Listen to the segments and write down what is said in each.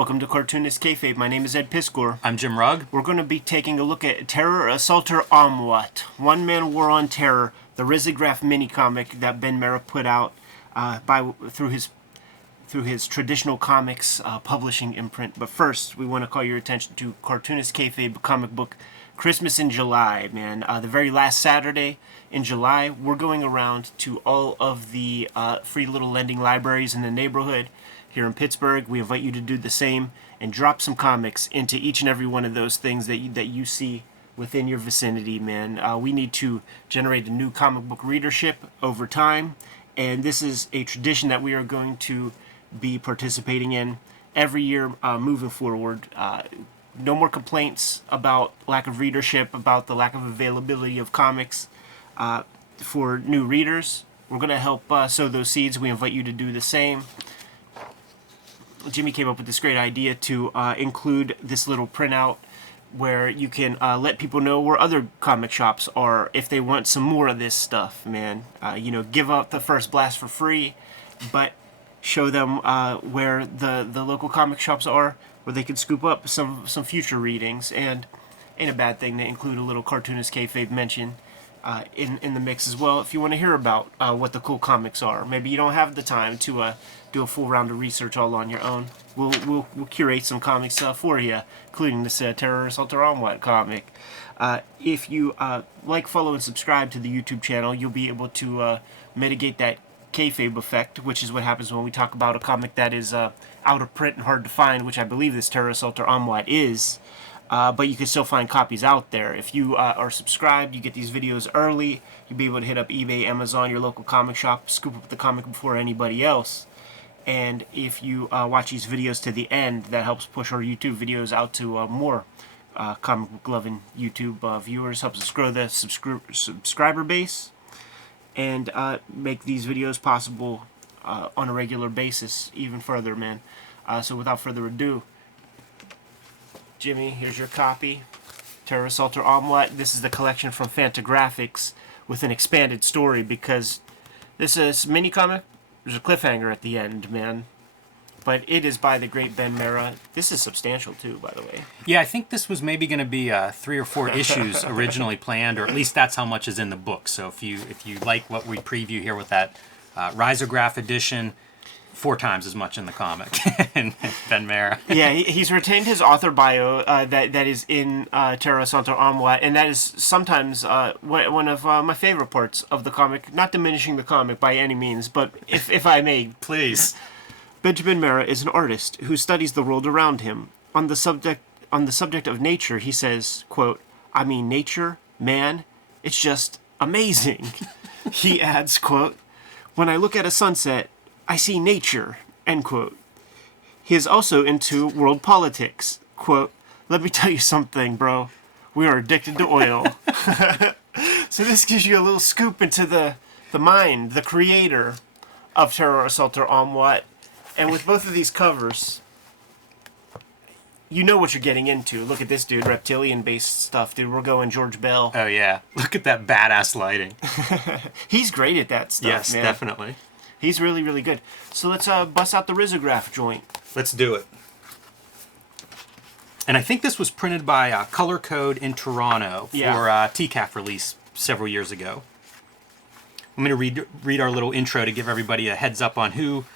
Welcome to Cartoonist Kayfabe. My name is Ed Piscor. I'm Jim Rugg. We're going to be taking a look at Terror Assaulter O.M.W.O.T. One Man War on Terror, the Risograph mini-comic that Ben Mera put out through his traditional comics publishing imprint. But first, we want to call your attention to Cartoonist Kayfabe comic book Christmas in July, man. The very last Saturday in July, we're going around to all of the free little lending libraries in the neighborhood here in Pittsburgh. We invite you to do the same and drop some comics into each and every one of those things that you see within your vicinity, man. We need to generate a new comic book readership over time, and this is a tradition that we are going to be participating in every year moving forward. No more complaints about lack of readership, about the lack of availability of comics for new readers. We're going to help sow those seeds. We invite you to do the same. Jimmy came up with this great idea to include this little printout where you can let people know where other comic shops are if they want some more of this stuff, man. Give out the first blast for free, but show them where the local comic shops are, where they can scoop up some future readings. And ain't a bad thing to include a little Cartoonist Kayfabe mention in the mix as well, if you want to hear about what the cool comics are. Maybe you don't have the time to do a full round of research all on your own. We'll curate some comics for you, including this Terror Assaulter O.M.W.O.T. comic. If you like, follow, and subscribe to the YouTube channel, you'll be able to mitigate that kayfabe effect, which is what happens when we talk about a comic that is out of print and hard to find, which I believe this Terror Assaulter O.M.W.O.T. is. But you can still find copies out there. If you are subscribed, you get these videos early. You'll be able to hit up eBay, Amazon, your local comic shop, scoop up the comic before anybody else. And if you watch these videos to the end, that helps push our YouTube videos out to more comic book loving YouTube viewers, helps us grow the subscriber base, and make these videos possible on a regular basis even further, man. So without further ado, Jimmy, here's your copy. Terror Assaulter O.M.W.O.T. This is the collection from Fantagraphics with an expanded story, because this is mini comic. There's a cliffhanger at the end, man. But it is by the great Ben Mera. This is substantial too, by the way. Yeah, I think this was maybe going to be 3 or 4 issues originally planned, or at least that's how much is in the book. So if you like what we preview here with that Risograph edition, 4 times as much in the comic. And Ben Mera. Yeah, he's retained his author bio that is in Terror Assaulter O.M.W.O.T., and that is sometimes one of my favorite parts of the comic. Not diminishing the comic by any means, but if I may, Please. Benjamin Mera is an artist who studies the world around him. On the subject of nature, he says, quote, "I mean, nature, man, it's just amazing." He adds, quote, "When I look at a sunset, I see nature," end quote. He is also into world politics. Quote, "Let me tell you something, bro. We are addicted to oil." So this gives you a little scoop into the mind, the creator of Terror Assaulter O.M.W.O.T. And with both of these covers, you know what you're getting into. Look at this dude, reptilian-based stuff, dude. We're going George Bell. Oh, yeah. Look at that badass lighting. He's great at that stuff, Yes, man. definitely. He's really, really good. So let's bust out the Risograph joint. Let's do it. And I think this was printed by Color Code in Toronto for TCAF release several years ago. I'm going to read our little intro to give everybody a heads up on who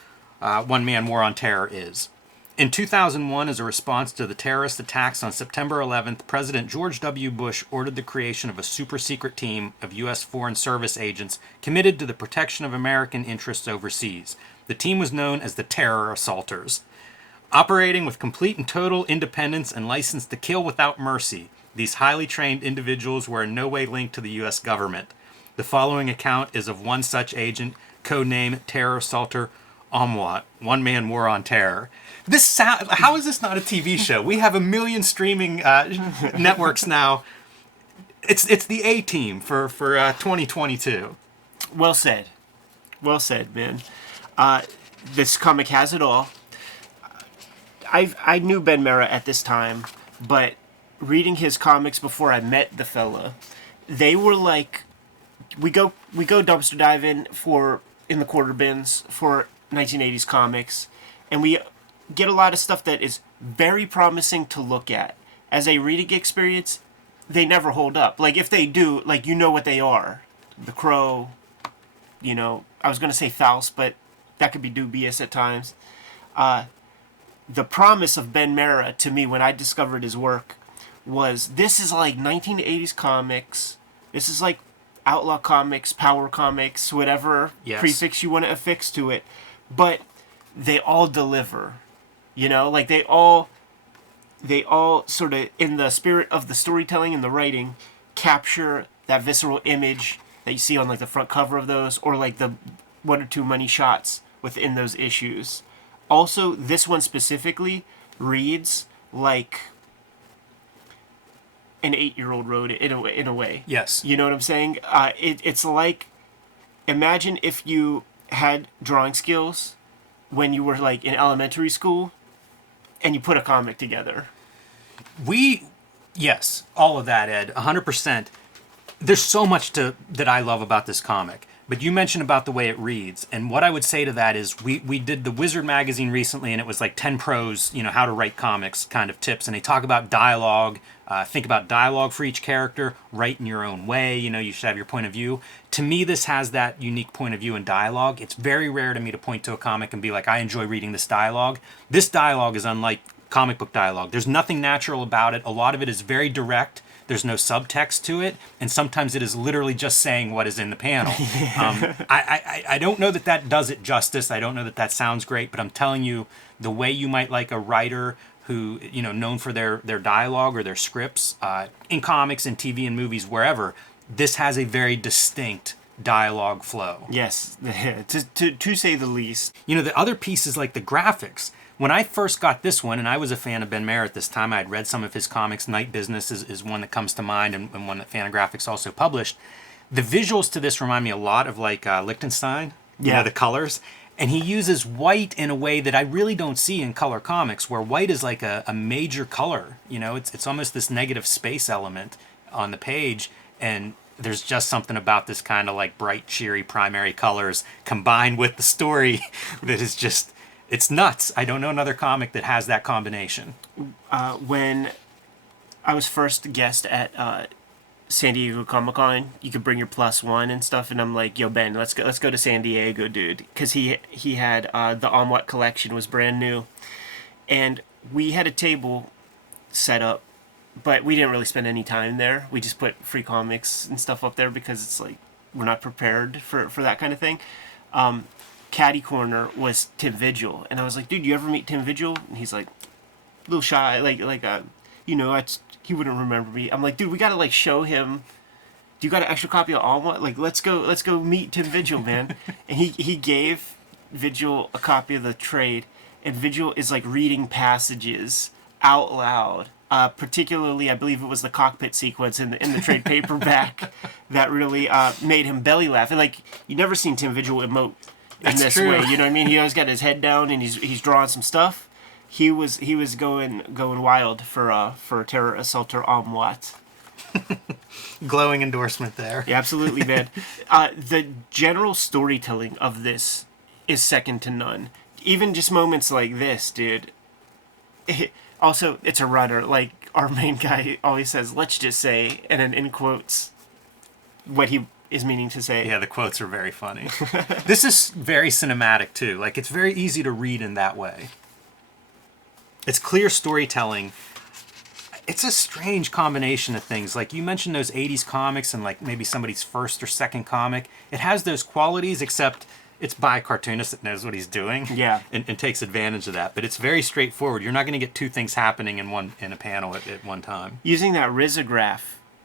One Man War on Terror is. In 2001, as a response to the terrorist attacks on September 11th, President George W. Bush ordered the creation of a super-secret team of U.S. Foreign Service agents committed to the protection of American interests overseas. The team was known as the Terror Assaulters. Operating with complete and total independence and licensed to kill without mercy, these highly trained individuals were in no way linked to the U.S. government. The following account is of one such agent, codename Terror Assaulter O.M.W.O.T. One Man War on Terror. How is this not a TV show? We have 1 million streaming networks now. It's the A-team for 2022. Well said. Well said, man. This comic has it all. I knew Ben Mera at this time, but reading his comics before I met the fella, they were like, we go dumpster diving in the quarter bins for 1980s comics, and we get a lot of stuff that is very promising to look at. As a reading experience, they never hold up. Like, if they do, like, you know what they are. The Crow, you know, I was going to say Faust, but that could be dubious at times. The promise of Ben Mara, to me, when I discovered his work, was this is like 1980s comics. This is like Outlaw comics, Power comics, whatever prefix you want to affix to it. But they all deliver. You know, like they all sort of, in the spirit of the storytelling and the writing, capture that visceral image that you see on like the front cover of those, or like the one or two money shots within those issues. Also, this one specifically reads like an 8-year-old wrote it in a way. Yes. You know what I'm saying? It's like, imagine if you had drawing skills when you were like in elementary school and you put a comic together. Yes, all of that, Ed, 100%. There's so much that I love about this comic. But you mentioned about the way it reads, and what I would say to that is we did the Wizard magazine recently, and it was like 10 pros, you know, how to write comics kind of tips, and they talk about dialogue, think about dialogue for each character, write in your own way, you know, you should have your point of view. To me, this has that unique point of view in dialogue. It's very rare to me to point to a comic and be like, I enjoy reading this dialogue. This dialogue is unlike comic book dialogue. There's nothing natural about it. A lot of it is very direct. There's no subtext to it, and sometimes it is literally just saying what is in the panel. I don't know that does it justice. I don't know that sounds great, but I'm telling you, the way you might like a writer who, you know, known for their dialogue or their scripts, in comics and TV and movies, wherever, this has a very distinct dialogue flow. Yes, to say the least. You know, the other piece is like the graphics. When I first got this one, and I was a fan of Ben Mara at this time, I had read some of his comics. Night Business is one that comes to mind, and one that Fantagraphics also published. The visuals to this remind me a lot of like Liechtenstein, you know, the colors. And he uses white in a way that I really don't see in color comics, where white is like a major color. You know, it's almost this negative space element on the page, and there's just something about this kind of like bright, cheery primary colors combined with the story that is just... It's nuts. I don't know another comic that has that combination. When I was first guest at San Diego Comic-Con, you could bring your +1 and stuff, and I'm like, yo, Ben, let's go to San Diego, dude. Because he had the O.M.W.O.T collection was brand new. And we had a table set up, but we didn't really spend any time there. We just put free comics and stuff up there because it's like, we're not prepared for that kind of thing. Caddy corner was Tim Vigil, and I was like, dude, you ever meet Tim Vigil? And he's like, a little shy, you know, he wouldn't remember me. I'm like, dude, we gotta like show him. Do you got an extra copy of O.M.W.O.T? Like, let's go meet Tim Vigil, man. And he gave Vigil a copy of the trade, and Vigil is like reading passages out loud. Particularly, I believe it was the cockpit sequence in the trade paperback that really made him belly laugh. And like, you never seen Tim Vigil emote in this way, you know what I mean? He always got his head down and he's drawing some stuff. He was going wild for Terror Assaulter O.M.W.O.T. Glowing endorsement there. Yeah, absolutely, man. The general storytelling of this is second to none. Even just moments like this, dude. Also, it's a runner. Like our main guy always says, let's just say, and then in quotes, what he is meaning to say. Yeah, the quotes are very funny. This is very cinematic too. Like, it's very easy to read in that way. It's clear storytelling. It's a strange combination of things. Like, you mentioned those 80s comics and like maybe somebody's first or second comic. It has those qualities, except it's by a cartoonist that knows what he's doing. Yeah. And takes advantage of that. But it's very straightforward. You're not going to get two things happening in a panel at one time. Using that risograph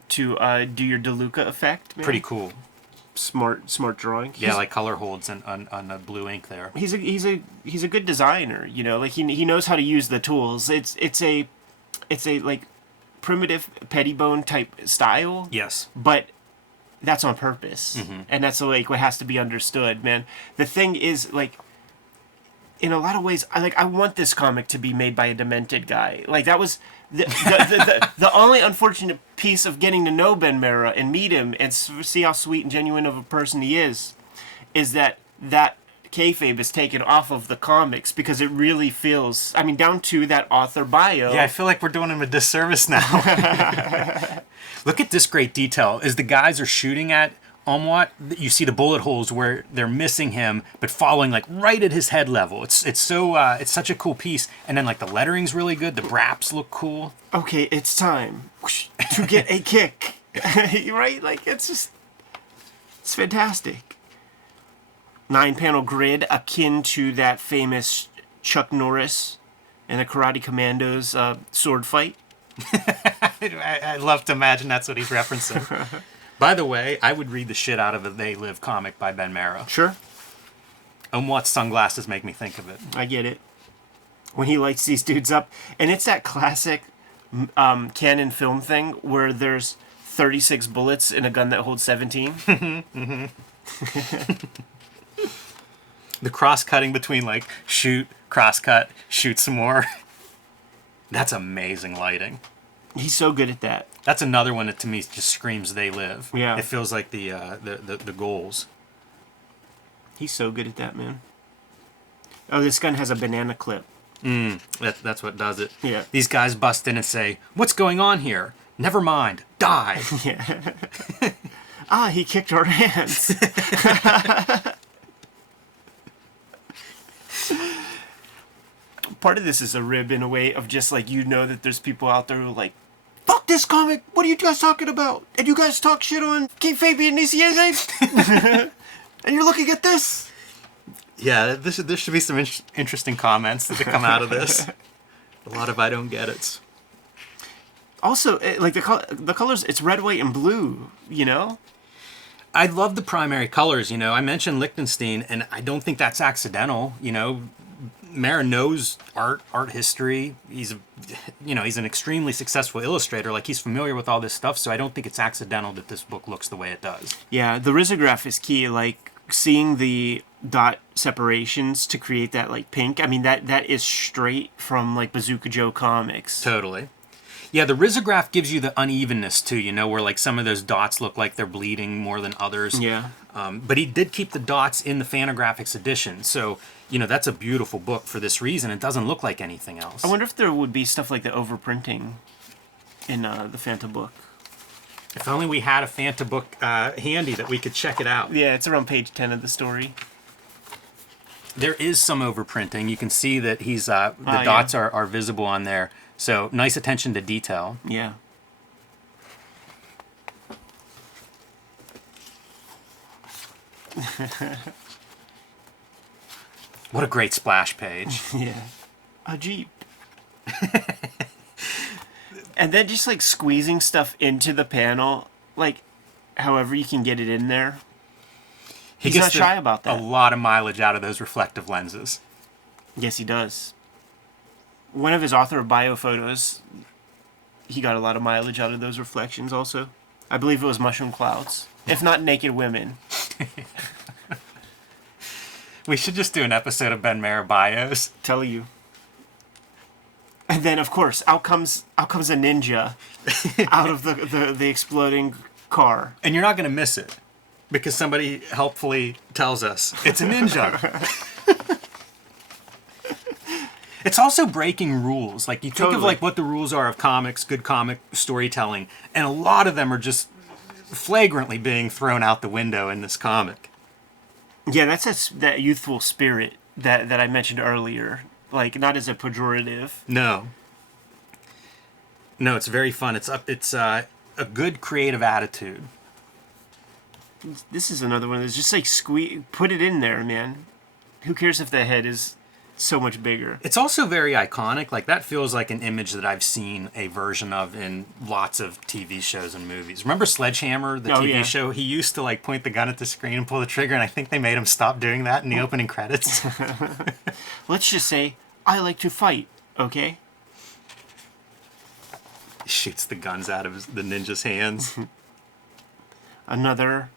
to do your DeLuca effect, man. Pretty cool. Smart drawing. Yeah, like color holds on the blue ink there. He's a good designer, you know. Like he knows how to use the tools. It's a like primitive Pettibone type style. Yes. But that's on purpose, and that's like what has to be understood, man. The thing is, like, in a lot of ways, I want this comic to be made by a demented guy. Like, that was the only unfortunate piece of getting to know Ben Mara and meet him and see how sweet and genuine of a person he is that kayfabe is taken off of the comics because it really feels, I mean, down to that author bio. Yeah, I feel like we're doing him a disservice now. Look at this great detail. As the guys are shooting at O.M.W.O.T, you see the bullet holes where they're missing him, but falling like right at his head level. It's such a cool piece. And then like the lettering's really good. The braps look cool. Okay, it's time to get a kick. Right? Like, it's fantastic. 9-panel grid akin to that famous Chuck Norris and the Karate Commandos sword fight. I love to imagine that's what he's referencing. By the way, I would read the shit out of a They Live comic by Ben Marrow. Sure. O.M.W.O.T's sunglasses make me think of it. I get it. When he lights these dudes up. And it's that classic Canon film thing where there's 36 bullets in a gun that holds 17. Mm-hmm. The cross-cutting between, like, shoot, cross-cut, shoot some more. That's amazing lighting. He's so good at that. That's another one that, to me, just screams They Live. Yeah. It feels like the goals. He's so good at that, man. Oh, this gun has a banana clip. That's what does it. Yeah. These guys bust in and say, "What's going on here? Never mind. Die." Yeah. He kicked our hands. Part of this is a rib in a way of just like, you know, that there's people out there who are like, fuck this comic, what are you guys talking about? And you guys talk shit on Kayfabe and ACA and you're looking at this. Yeah, there should be some interesting comments that come out of this. A lot of I don't get it. Also, like the colors, it's red, white, and blue, you know? I love the primary colors, you know. I mentioned Lichtenstein, and I don't think that's accidental, you know. Mara knows art history. He's an extremely successful illustrator. Like, he's familiar with all this stuff, so I don't think it's accidental that this book looks the way it does. Yeah, the risograph is key. Like, seeing the dot separations to create that, like, pink. I mean, that is straight from, like, Bazooka Joe comics. Totally. Yeah, the risograph gives you the unevenness, too, you know, where, like, some of those dots look like they're bleeding more than others. Yeah. But he did keep the dots in the Fantagraphics edition, so, you know, that's a beautiful book for this reason. It doesn't look like anything else. I wonder if there would be stuff like the overprinting in the Fanta book. If only we had a Fanta book handy that we could check it out. Yeah, it's around page 10 of the story. There is some overprinting. You can see that he's the dots are visible on there. So, nice attention to detail. Yeah. What a great splash page. Yeah. A Jeep. And then just, like, squeezing stuff into the panel, like, however you can get it in there. He's not shy about that. A lot of mileage out of those reflective lenses. Yes, he does. One of his author bio photos, he got a lot of mileage out of those reflections also. I believe it was mushroom clouds. If not naked women. We should just do an episode of Ben Marrow bios. Tell you. And then, of course, out comes a ninja out of the exploding car. And you're not going to miss it. Because somebody helpfully tells us it's a ninja. It's also breaking rules. Like, you think of, like, what the rules are of comics, good comic storytelling, and a lot of them are just flagrantly being thrown out the window in this comic. Yeah, that's that youthful spirit that I mentioned earlier. Like, not as a pejorative. No, it's very fun. It's a good creative attitude. This is another one that's just like put it in there, man. Who cares if the head is so much bigger? It's also very iconic. Like, that feels like an image that I've seen a version of in lots of TV shows and movies. Remember Sledgehammer, the TV show? He used to, like, point the gun at the screen and pull the trigger, and I think they made him stop doing that in the opening credits. Let's just say, I like to fight, okay? He shoots the guns out of the ninja's hands. Another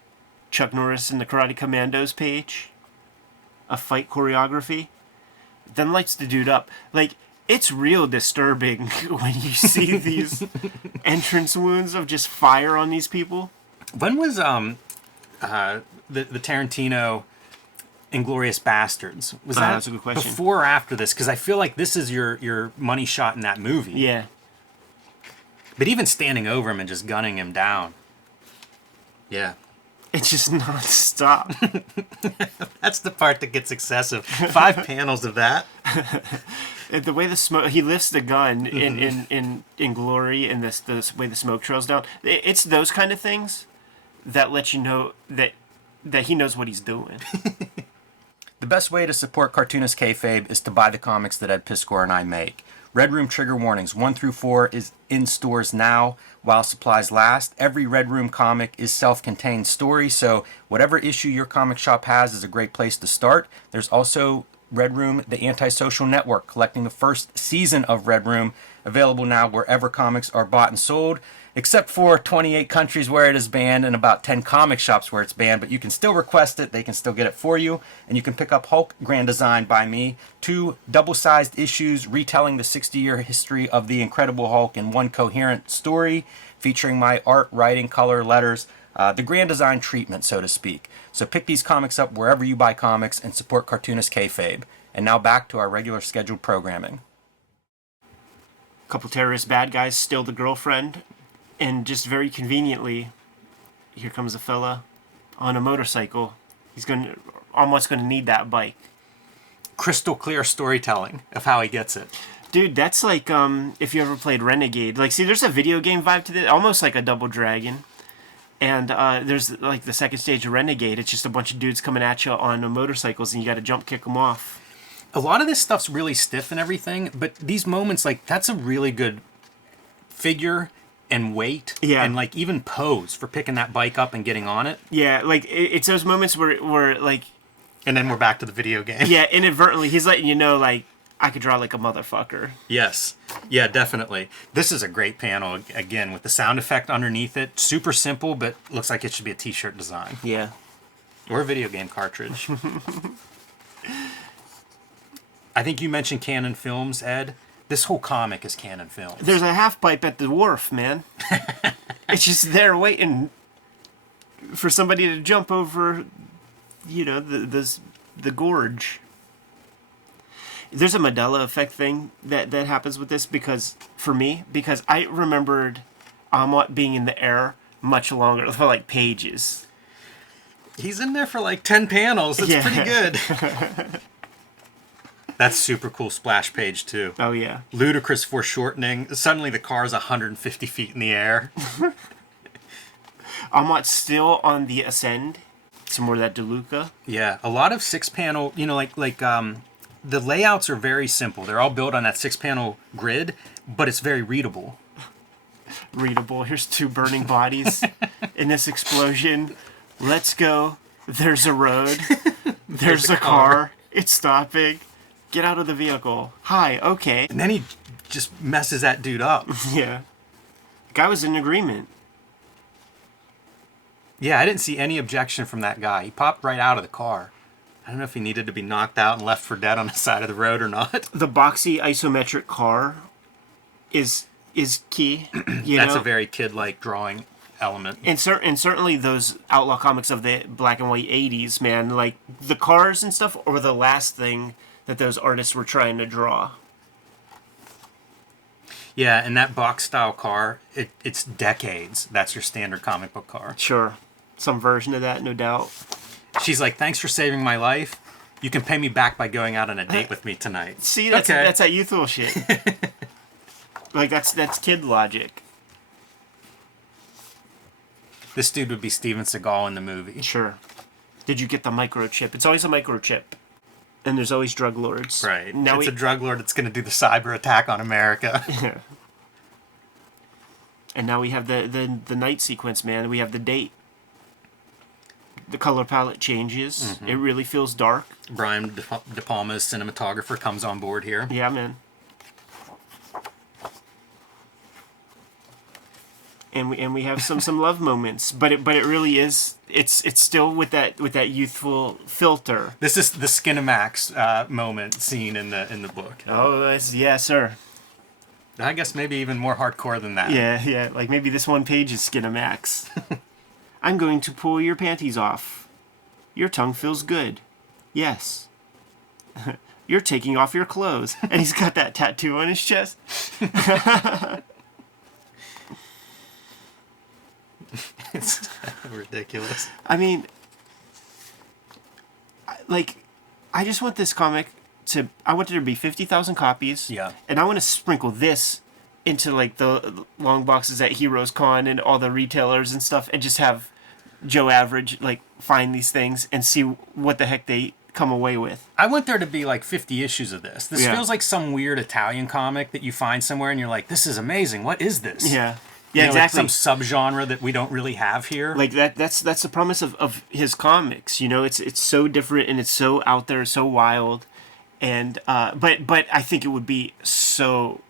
Chuck Norris and the Karate Commandos page. A fight choreography. Then lights the dude up. Like, it's real disturbing when you see these entrance wounds of just fire on these people. When was the Tarantino Inglorious Bastards. Was That's a good question. before or after this? Because I feel like this is your money shot in that movie. Yeah. But even standing over him and just gunning him down. Yeah. It's just non-stop. That's the part that gets excessive. 5 panels of that. The way the smoke, he lifts the gun in Glory, and this way the smoke trails down. It's those kind of things that let you know that he knows what he's doing. The best way to support Cartoonist Kayfabe is to buy the comics that Ed Piscor and I make. Red Room Trigger Warnings 1 through 4 is in stores now while supplies last. Every Red Room comic is self-contained story, so whatever issue your comic shop has is a great place to start. There's also Red Room, the Antisocial Network, collecting the first season of Red Room, available now wherever comics are bought and sold, except for 28 countries where it is banned and about 10 comic shops where it's banned, but you can still request it, they can still get it for you, and you can pick up Hulk Grand Design by me, 2 double-sized issues retelling the 60-year history of the Incredible Hulk in one coherent story, featuring my art, writing, color, letters, the Grand Design treatment, so to speak. So pick these comics up wherever you buy comics and support Cartoonist Kayfabe. And now back to our regular scheduled programming. Couple terrorist bad guys steal the girlfriend, and just very conveniently, here comes a fella on a motorcycle. He's almost gonna need that bike. Crystal clear storytelling of how he gets it. Dude, that's like if you ever played Renegade. Like, see, there's a video game vibe to this, almost like a Double Dragon. And there's like the second stage of Renegade. It's just a bunch of dudes coming at you on motorcycles, and you got to jump kick them off. A lot of this stuff's really stiff and everything, but these moments, like, that's a really good figure and weight, and like even pose for picking that bike up and getting on it. Yeah, like it's those moments where like, and then we're back to the video game. Yeah, inadvertently he's letting you know, like, I could draw like a motherfucker. Yes, yeah, definitely. This is a great panel again with the sound effect underneath it. Super simple, but looks like it should be a T-shirt design. Yeah, or a video game cartridge. I think you mentioned Canon Films, Ed. This whole comic is Canon Films. There's a half pipe at the wharf, man. It's just there waiting for somebody to jump over, you know, the gorge. There's a Mandela effect thing that happens with this because I remembered O.M.W.O.T being in the air much longer, for like pages. He's in there for like 10 panels. It's pretty good. That's super cool splash page too. Oh yeah. Ludicrous foreshortening. Suddenly the car's 150 feet in the air. O.M.W.O.T's still on the ascend. Some more of that DeLuca. Yeah, a lot of 6-panel, you know, like the layouts are very simple. They're all built on that 6-panel grid, but it's very readable. Readable. Here's 2 burning bodies in this explosion. Let's go. There's a road. There's a car. It's stopping. Get out of the vehicle. Hi, okay. And then he just messes that dude up. Yeah. The guy was in agreement. Yeah, I didn't see any objection from that guy. He popped right out of the car. I don't know if he needed to be knocked out and left for dead on the side of the road or not. The boxy isometric car is key. That's a very kid-like drawing element. And certainly those Outlaw comics of the black and white 80s, man, like the cars and stuff were the last thing that those artists were trying to draw. Yeah, and that box-style car, it's decades. That's your standard comic book car. Sure. Some version of that, no doubt. She's like, thanks for saving my life. You can pay me back by going out on a date with me tonight. See, that's that youthful shit. Like, that's kid logic. This dude would be Steven Seagal in the movie. Sure. Did you get the microchip? It's always a microchip. And there's always drug lords. Right. Now it's a drug lord that's going to do the cyber attack on America. Yeah. And now we have the night sequence, man. We have the date. The color palette changes. Mm-hmm. It really feels dark. Brian De Palma's cinematographer comes on board here. Yeah, man. And we have some love moments, but it really is it's still with that youthful filter. This is the Skinamax moment scene in the book. Oh, yeah, sir. I guess maybe even more hardcore than that. Yeah, like maybe this one page is Skinamax. I'm going to pull your panties off. Your tongue feels good. Yes. You're taking off your clothes. And he's got that tattoo on his chest. It's ridiculous. I mean, like, I just want this comic I want there to be 50,000 copies. Yeah. And I want to sprinkle this into, like, the long boxes at Heroes Con and all the retailers and stuff, and just have Joe Average, like, find these things and see what the heck they come away with. I want there to be like 50 issues of this. This Yeah. feels like some weird Italian comic that you find somewhere and you're like, this is amazing. What is this? Yeah. You Yeah, know, exactly. Like some subgenre that we don't really have here. Like that's the promise of his comics. You know, it's so different and it's so out there, so wild, and but I think it would be so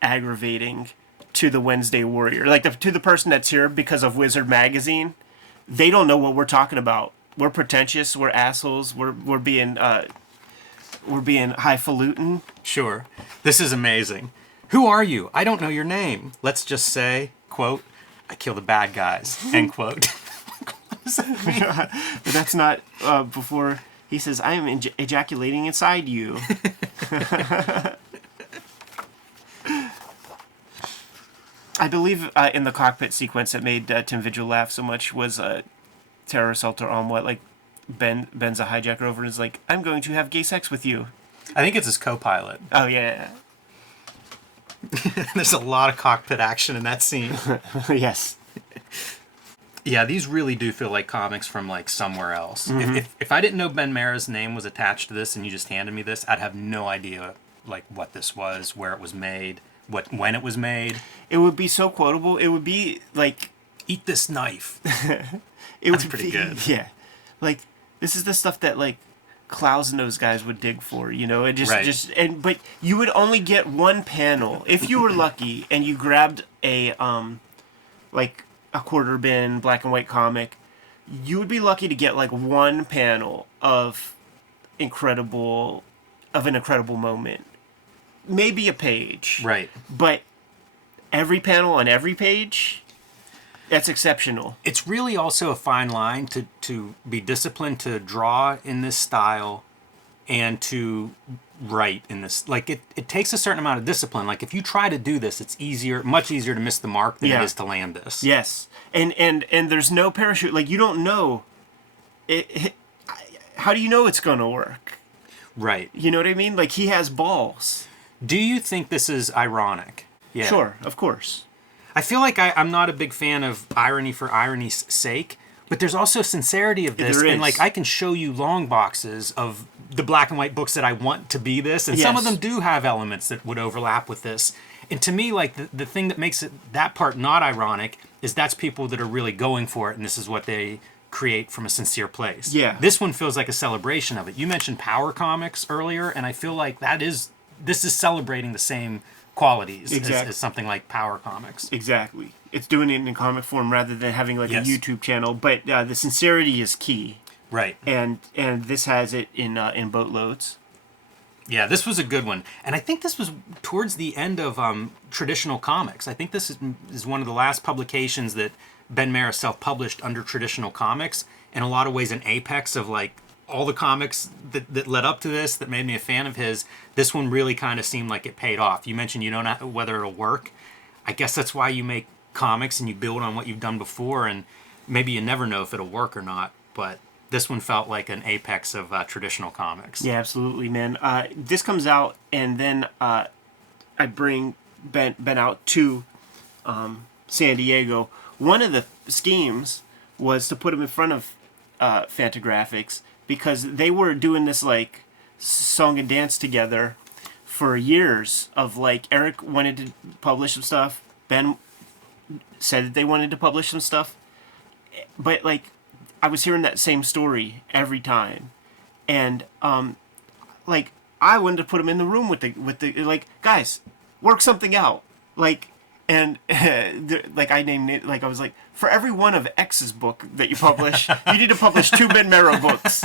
aggravating to the Wednesday Warrior, like to the person that's here because of Wizard Magazine. They don't know what we're talking about. We're pretentious. We're assholes. We're being highfalutin. Sure. This is amazing. Who are you? I don't know your name. Let's just say, quote, I kill the bad guys, end quote. What does that mean? But that's not before he says, I am ejaculating inside you. I believe in the cockpit sequence that made Tim Vigil laugh so much was Terror Assaulter O.M.W.O.T. Like, Ben's a hijacker over and is like, I'm going to have gay sex with you. I think it's his co-pilot. Oh, yeah. There's a lot of cockpit action in that scene. Yes. Yeah, these really do feel like comics from like somewhere else. Mm-hmm. If I didn't know Ben Mara's name was attached to this and you just handed me this, I'd have no idea like what this was, where it was made, when it was made. It would be so quotable. It would be like... Eat this knife. That's pretty good. Yeah. Like, this is the stuff that, like, Klaus and those guys would dig for, you know? And Right. but you would only get one panel. If you were lucky and you grabbed a quarter bin black and white comic, you would be lucky to get, like, one panel of an incredible moment. Maybe a page. Right. But every panel on every page, that's exceptional. It's really also a fine line to be disciplined to draw in this style and to write in this. Like, it takes a certain amount of discipline. Like, if you try to do this, it's much easier to miss the mark than it is to land this. Yes. And there's no parachute. Like, you don't know. How do you know it's going to work? Right. You know what I mean? Like, he has balls. Do you think this is ironic? Yeah. Sure, of course. I feel like I'm not a big fan of irony for irony's sake, but there's also sincerity of this. There And is. like, I can show you long boxes of the black and white books that I want to be this, and some of Yes. them do have elements that would overlap with this. And to me, like, the thing that makes that part not ironic is that's people that are really going for it, and this is what they create from a sincere place. Yeah. This one feels like a celebration of it. You mentioned Power Comics earlier, and I feel like this is celebrating the same qualities as something like Power Comics. Exactly. It's doing it in comic form rather than having, like, Yes. a YouTube channel. But the sincerity is key. Right. And this has it in boatloads. Yeah, this was a good one. And I think this was towards the end of traditional comics. I think this is one of the last publications that Ben Mara self-published under traditional comics. In a lot of ways, an apex of, like, all the comics that led up to this that made me a fan of his. This one really kind of seemed like it paid off. You mentioned you don't know whether it'll work. I guess that's why you make comics and you build on what you've done before, and maybe you never know if it'll work or not. But this one felt like an apex of traditional comics. Yeah, absolutely, man. This comes out, and then I bring Ben out to San Diego. One of the schemes was to put him in front of Fantagraphics, because they were doing this, like, song and dance together for years of, like, Eric wanted to publish some stuff, Ben said that they wanted to publish some stuff, but, like, I was hearing that same story every time, and like, I wanted to put him in the room with the like, guys, work something out, like, and like, I named it, like, I was like, for every one of X's book that you publish, you need to publish 2 Ben Mara books.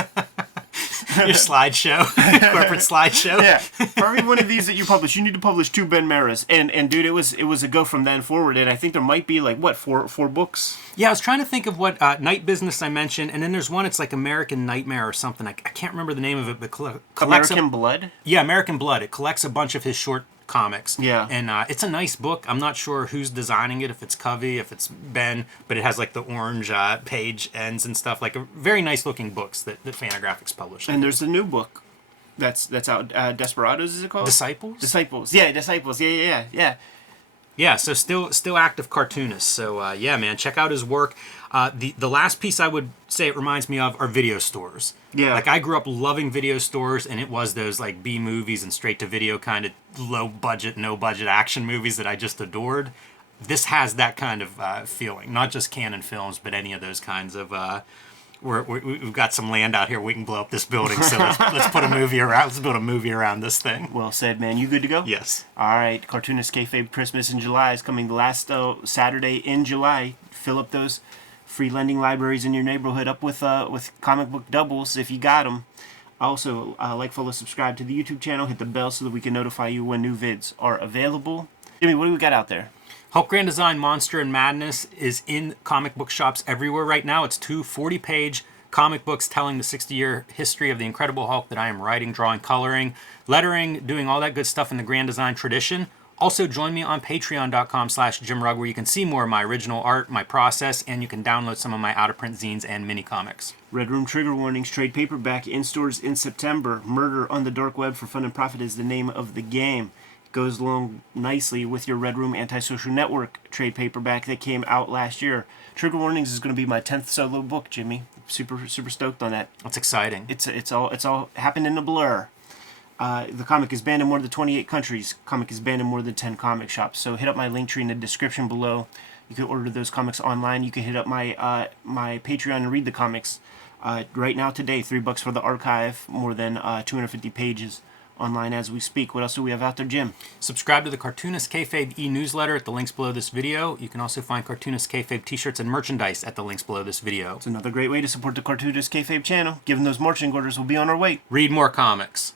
Your slideshow, corporate slideshow. Yeah. For every one of these that you publish, you need to publish 2 Ben Maras. And dude, it was a go from then forward. And I think there might be like what four books. Yeah, I was trying to think of what Night Business I mentioned, and then there's one. It's like American Nightmare or something. I can't remember the name of it, but collects American Blood. Yeah, American Blood. It collects a bunch of his short comics. Yeah. And it's a nice book. I'm not sure who's designing it, if it's Covey, if it's Ben, but it has like the orange page ends and stuff. Like a very nice looking books that Fantagraphics published. And there's the new book that's out. Desperados, is it called? Disciples? Disciples. Yeah, Disciples. Yeah. Yeah, so still active cartoonist. So yeah, man, check out his work. The last piece I would say it reminds me of are video stores. Yeah. Like I grew up loving video stores, and it was those like B movies and straight to video kind of low budget, no budget action movies that I just adored. This has that kind of feeling, not just Canon Films, but any of those kinds of. We've got some land out here. We can blow up this building. So let's put a movie around. Let's build a movie around this thing. Well said, man. You good to go? Yes. All right. Cartoonist Kayfabe Christmas in July is coming the last Saturday in July. Fill up those free lending libraries in your neighborhood up with comic book doubles if you got them. Also, like, follow, subscribe to the YouTube channel. Hit the bell so that we can notify you when new vids are available. Jimmy, what do we got out there? Hulk Grand Design Monster and Madness is in comic book shops everywhere right now. It's 2 40-page comic books telling the 60-year history of the Incredible Hulk that I am writing, drawing, coloring, lettering, doing all that good stuff in the Grand Design tradition. Also, join me on patreon.com/JimRugg, where you can see more of my original art, my process, and you can download some of my out-of-print zines and mini-comics. Red Room Trigger Warnings, trade paperback in stores in September. Murder on the Dark Web for Fun and Profit is the name of the game. Goes along nicely with your Red Room Antisocial Network trade paperback that came out last year. Trigger Warnings is going to be my 10th solo book, Jimmy. Super stoked on that. That's exciting. It's all happened in a blur. The comic is banned in more than 28 countries. Comic is banned in more than 10 comic shops. So hit up my link tree in the description below. You can order those comics online. You can hit up my my Patreon and read the comics. Right now today, $3 for the archive. More than 250 pages online as we speak. What else do we have out there, Jim? Subscribe to the Cartoonist Kayfabe e-newsletter at the links below this video. You can also find Cartoonist Kayfabe t-shirts and merchandise at the links below this video. It's another great way to support the Cartoonist Kayfabe channel. Given those marching orders, we'll be on our way. Read more comics.